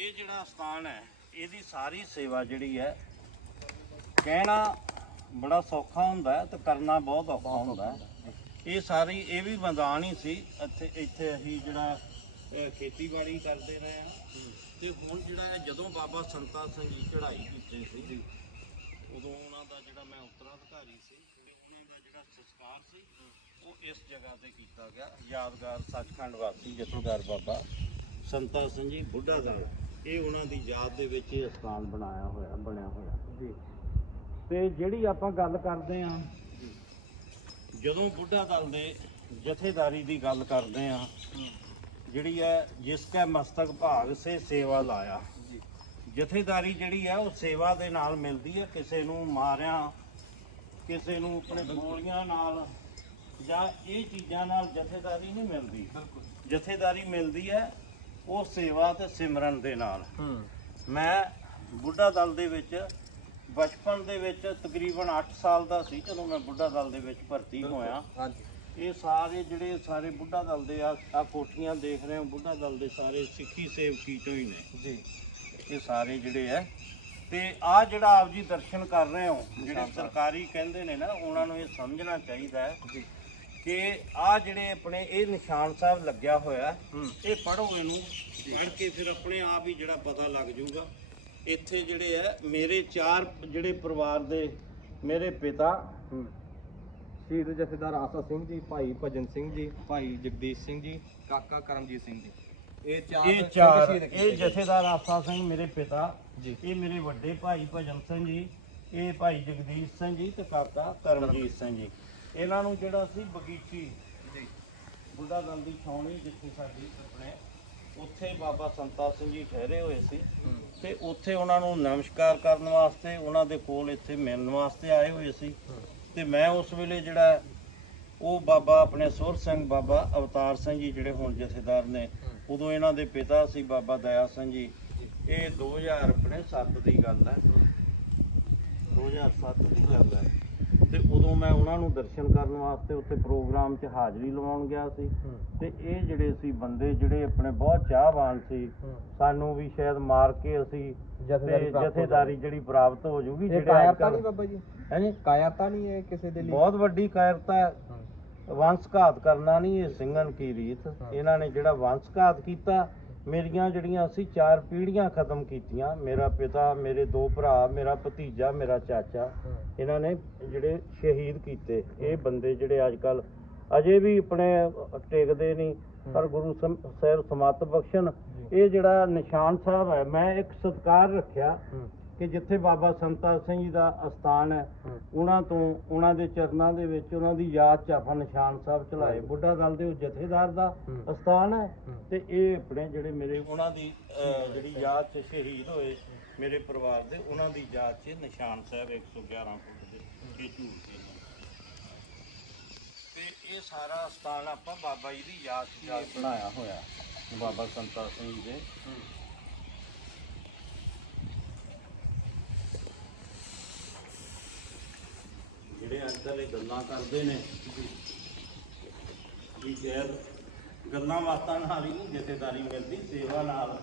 ਇਹ ਜਿਹੜਾ ਸਥਾਨ ਹੈ ਇਹਦੀ ਸਾਰੀ ਸੇਵਾ ਜਿਹੜੀ ਹੈ ਕਹਿਣਾ ਬੜਾ ਸੌਖਾ ਹੁੰਦਾ ਹੈ ਤੇ ਕਰਨਾ ਬਹੁਤ ਔਖਾ ਹੁੰਦਾ ਹੈ। ਇਹ ਸਾਰੀ ਇਹ ਵੀ ਮੈਦਾਨ ਹੀ ਸੀ ਇੱਥੇ ਇੱਥੇ ਅਸੀਂ ਜਿਹੜਾ ਅਹ, ਖੇਤੀਬਾੜੀ ਕਰਦੇ ਰਹੇ ਹਾਂ। ਤੇ ਹੁਣ ਜਿਹੜਾ ਹੈ ਜਦੋਂ ਬਾਬਾ ਸੰਤਾ ਸਿੰਘ ਜੀ ਚੜ੍ਹਾਈ ਕੀਤੀ ਸੀ ਉਦੋਂ ਉਹਨਾਂ ਦਾ ਜਿਹੜਾ ਮੈਂ ਉੱਤਰਾਧਿਕਾਰੀ ਸੀ ਤੇ ਉਹਨਾਂ ਦਾ ਜਿਹੜਾ ਸੰਸਕਾਰ ਸੀ ਉਹ ਇਸ ਜਗ੍ਹਾ ਤੇ ਕੀਤਾ ਗਿਆ। ਯਾਦਗਾਰ ਸੱਚਖੰਡ ਵਾਸੀ ਜਥੇਦਾਰ ਬਾਬਾ ਸੰਤਾ ਸਿੰਘ ਜੀ ਬੁੱਢਾ ਦਲ ਇਹ ਉਹਨਾਂ ਦੀ ਯਾਦ ਦੇ ਵਿੱਚ ਇਹ ਸਥਾਨ ਬਣਾਇਆ ਹੋਇਆ ਬਣਿਆ ਹੋਇਆ। ਜੀ। ਤੇ ਜਿਹੜੀ ਆਪਾਂ ਗੱਲ ਕਰਦੇ ਆਂ ਜਦੋਂ ਬੁੱਢਾ ਦਲ ਦੇ ਜਥੇਦਾਰੀ ਦੀ ਗੱਲ ਕਰਦੇ ਆਂ ਜਿਹੜੀ ਹੈ ਜਿਸ ਕੈ ਮਸਤਕ ਭਾਗ ਸੇ ਸੇਵਾ ਲਾਇਆ। ਜਥੇਦਾਰੀ ਜਿਹੜੀ ਹੈ ਉਹ ਸੇਵਾ ਦੇ ਨਾਲ ਮਿਲਦੀ ਹੈ ਕਿਸੇ ਨੂੰ ਮਾਰਿਆ ਕਿਸੇ ਨੂੰ ਆਪਣੇ ਗੋਲੀਆਂ ਨਾਲ ਜਾਂ ਇਹ ਚੀਜ਼ਾਂ ਨਾਲ ਜਥੇਦਾਰੀ ਨਹੀਂ ਮਿਲਦੀ। ਜਥੇਦਾਰੀ ਮਿਲਦੀ ਹੈ ਉਹ ਸੇਵਾ ਤੇ ਸਿਮਰਨ ਦੇ ਨਾਲ। ਹੂੰ। ਮੈਂ ਬੁੱਢਾ ਦਲ ਦੇ ਵਿੱਚ ਬਚਪਨ ਦੇ ਵਿੱਚ ਤਕਰੀਬਨ 8 ਸਾਲ ਦਾ ਸੀ ਜਦੋਂ ਮੈਂ ਬੁੱਢਾ ਦਲ ਦੇ ਵਿੱਚ ਭਰਤੀ ਹੋਇਆ। ਹਾਂਜੀ। ਇਹ ਸਾਰੇ ਜਿਹੜੇ ਸਾਰੇ ਬੁੱਢਾ ਦਲ ਦੇ ਆ ਆ ਕੋਠੀਆਂ ਦੇਖ ਰਹੇ ਹੋ ਬੁੱਢਾ ਦਲ ਦੇ ਸਾਰੇ ਸਿੱਖੀ ਸੇਵਕੀ ਤੋਂ ਹੀ ਨੇ। ਜੀ। ਇਹ ਸਾਰੇ ਜਿਹੜੇ ਆ। ਤੇ ਆ ਜਿਹੜਾ ਆਪ ਜੀ ਦਰਸ਼ਨ ਕਰ ਰਹੇ ਹੋ ਜਿਹੜੇ ਸਰਕਾਰੀ ਕਹਿੰਦੇ ਨੇ ਨਾ ਉਹਨਾਂ ਨੂੰ ਇਹ ਸਮਝਣਾ ਚਾਹੀਦਾ ਹੈ ਜੀ। ਕਿ ਆ ਜਿਹੜੇ ਆਪਣੇ ਇਹ ਨਿਸ਼ਾਨ ਸਾਹਿਬ ਲੱਗਿਆ ਹੋਇਆ ਇਹ ਪੜੋ ਇਹਨੂੰ ਪੜ ਕੇ ਫਿਰ ਆਪਣੇ ਆਪ ਹੀ ਜਿਹੜਾ ਪਤਾ ਲੱਗ ਜਾਊਗਾ। ਇੱਥੇ ਜਿਹੜੇ ਆ ਮੇਰੇ ਚਾਰ ਜਿਹੜੇ ਪਰਿਵਾਰ ਦੇ ਮੇਰੇ ਪਿਤਾ ਸ਼ਹੀਦ ਜਥੇਦਾਰ ਆਸਾ ਸਿੰਘ ਜੀ ਭਾਈ ਭਜਨ ਸਿੰਘ ਜੀ ਭਾਈ ਜਗਦੀਸ਼ ਸਿੰਘ ਜੀ ਕਾਕਾ ਕਰਮਜੀਤ ਸਿੰਘ ਜੀ। ਇਹ ਚਾਰ ਇਹ ਚਾਰ ਇਹ। ਜਥੇਦਾਰ ਆਸਾ ਸਿੰਘ ਮੇਰੇ ਪਿਤਾ ਜੀ। ਇਹ ਮੇਰੇ ਵੱਡੇ ਭਾਈ ਭਜਨ ਸਿੰਘ ਜੀ ਇਹ ਭਾਈ ਜਗਦੀਸ਼ ਸਿੰਘ ਜੀ ਤੇ ਕਾਕਾ ਕਰਮਜੀਤ ਸਿੰਘ ਜੀ। ਇਹਨਾਂ ਨੂੰ ਜਿਹੜਾ ਸੀ ਬਗੀਚੀ। ਜੀ। ਬੁੱਢਾ ਦਲ ਦੀ ਛਾਉਣੀ ਜਿੱਥੇ ਸਾਡੀ ਆਪਣੇ ਉੱਥੇ ਬਾਬਾ ਸੰਤਾ ਸਿੰਘ ਜੀ ਠਹਿਰੇ ਹੋਏ ਸੀ। ਤੇ ਉੱਥੇ ਉਹਨਾਂ ਨੂੰ ਨਮਸਕਾਰ ਕਰਨ ਵਾਸਤੇ ਉਹਨਾਂ ਦੇ ਕੋਲ ਇੱਥੇ ਮਿਲਣ ਵਾਸਤੇ ਆਏ ਹੋਏ ਸੀ। ਤੇ ਮੈਂ ਉਸ ਵੇਲੇ ਜਿਹੜਾ ਉਹ ਬਾਬਾ ਆਪਣੇ ਸੁਰ ਸਿੰਘ ਬਾਬਾ ਅਵਤਾਰ ਸਿੰਘ ਜੀ ਜਿਹੜੇ ਹੁਣ ਜਥੇਦਾਰ ਨੇ ਉਦੋਂ ਇਹਨਾਂ ਦੇ ਪਿਤਾ ਸੀ ਬਾਬਾ ਦਇਆ ਸਿੰਘ ਜੀ। ਇਹ 2000 ਆਪਣੇ 7 ਦੀ ਗੱਲ ਹੈ। 2007 ਦੀ ਗੱਲ ਹੈ। ਤੇ ਉਦੋਂ ਮੈਂ ਉਹਨਾਂ ਨੂੰ ਦਰਸ਼ਨ ਕਰਨ ਵਾਸਤੇ ਉੱਥੇ ਪ੍ਰੋਗਰਾਮ 'ਚ ਹਾਜ਼ਰੀ ਲਵਾਉਣ ਗਿਆ ਸੀ। ਤੇ ਇਹ ਜਿਹੜੇ ਸੀ ਬੰਦੇ ਜਿਹੜੇ ਆਪਣੇ ਬਹੁਤ ਚਾਹਵਾਨ ਸੀ ਸਾਨੂੰ ਵੀ ਸ਼ਾਇਦ ਮਾਰ ਕੇ ਅਸੀਂ ਜਥੇਦਾਰੀ ਜਿਹੜੀ ਪ੍ਰਾਪਤ ਹੋ ਜੂਗੀ ਜਿਹੜੇ ਕਾਇਰਤਾ ਨਹੀਂ ਬਾਬਾ ਜੀ? ਕਾਇਰਤਾ ਨਹੀਂ ਹੈ ਕਿਸੇ ਦੇ ਲਈ? ਬਹੁਤ ਵੱਡੀ ਕਾਇਰਤਾ ਹੈ। ਵੰਸ਼ਘਾਤ ਕਰਨਾ ਨਹੀਂ ਇਹ ਸਿੰਘਨ ਕੀ ਰੀਤ। ਇਹਨਾਂ ਨੇ ਜਿਹੜਾ ਵੰਸ਼ਘਾਤ ਕੀਤਾ ਮੇਰੀਆਂ ਜਿਹੜੀਆਂ ਅਸੀਂ ਚਾਰ ਪੀੜ੍ਹੀਆਂ ਖਤਮ ਕੀਤੀਆਂ ਮੇਰਾ ਪਿਤਾ ਮੇਰੇ ਦੋ ਭਰਾ ਮੇਰਾ ਭਤੀਜਾ ਮੇਰਾ ਚਾਚਾ ਇਹਨਾਂ ਨੇ ਜਿਹੜੇ ਸ਼ਹੀਦ ਕੀਤੇ ਇਹ ਬੰਦੇ ਜਿਹੜੇ ਅੱਜ ਕੱਲ ਅਜੇ ਵੀ ਆਪਣੇ ਟੇਕਦੇ ਨਹੀਂ ਪਰ ਗੁਰੂ ਸਾਹਿਬ ਸਮਤ ਬਖਸ਼ਣ। ਇਹ ਜਿਹੜਾ ਨਿਸ਼ਾਨ ਸਾਹਿਬ ਹੈ ਮੈਂ ਇੱਕ ਸਤਕਾਰ ਰੱਖਿਆ। ਕਿ ਜਿੱਥੇ ਬਾਬਾ ਸੰਤਾ ਸਿੰਘ ਜੀ ਦਾ ਅਸਥਾਨ ਹੈ ਉਹਨਾਂ ਤੋਂ ਉਹਨਾਂ ਦੇ ਚਰਨਾਂ ਦੇ ਵਿੱਚ ਉਹਨਾਂ ਦੀ ਯਾਦ 'ਚ ਆਪਾਂ ਨਿਸ਼ਾਨ ਸਾਹਿਬ ਚਲਾਏ। ਬੁੱਢਾ ਦਲ ਦੇ ਉਹ ਜਥੇਦਾਰ ਦਾ। ਅਸਥਾਨ ਹੈ। ਤੇ ਇਹ ਆਪਣੇ ਜਿਹੜੇ ਮੇਰੇ ਉਹਨਾਂ ਦੀ ਜਿਹੜੀ ਯਾਦ 'ਚ ਸ਼ਹੀਦ ਹੋਏ ਮੇਰੇ ਪਰਿਵਾਰ ਦੇ ਉਹਨਾਂ ਦੀ ਯਾਦ 'ਚ ਨਿਸ਼ਾਨ ਸਾਹਿਬ 111 ਫੁੱਟ ਦੇ ਇਹ ਝੂਲ ਕੇ ਤੇ ਇਹ ਸਾਰਾ ਸਥਾਨ ਆਪਾਂ ਬਾਬਾ ਜੀ ਦੀ ਯਾਦ 'ਚ ਬਣਾਇਆ ਹੋਇਆ। ਬਾਬਾ ਸੰਤਾ ਸਿੰਘ ਜੀ ਦੇ। ਇਹ ਗੱਲਾਂ ਕਰਦੇ ਨੇ। ਵੀ ਸ਼ਾਇਦ ਗੱਲਾਂ ਬਾਤਾਂ ਨਾਲ ਹੀ ਨਹੀਂ ਜਥੇਦਾਰੀ ਮਿਲਦੀ ਸੇਵਾ ਨਾਲ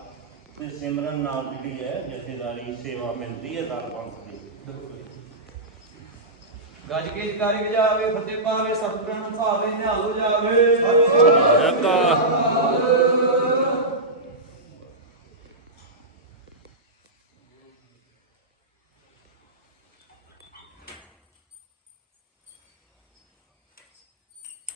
ਤੇ ਸਿਮਰਨ ਨਾਲ ਜਿਹੜੀ ਹੈ ਜਥੇਦਾਰੀ ਸੇਵਾ ਮਿਲਦੀ ਹੈ ਦਰ ਪੰਥ ਦੀ। ਗੱਜ ਕੇ ਜਕਾਰੀ ਵਜਾਵੇ ਫਤਿਹ ਪਾਵੇ ਸਤਿਗੁਰਾਂ ਨੂੰ ਭਾਵੇ ਨਿਹਾਲੋ ਜਾਵੇ।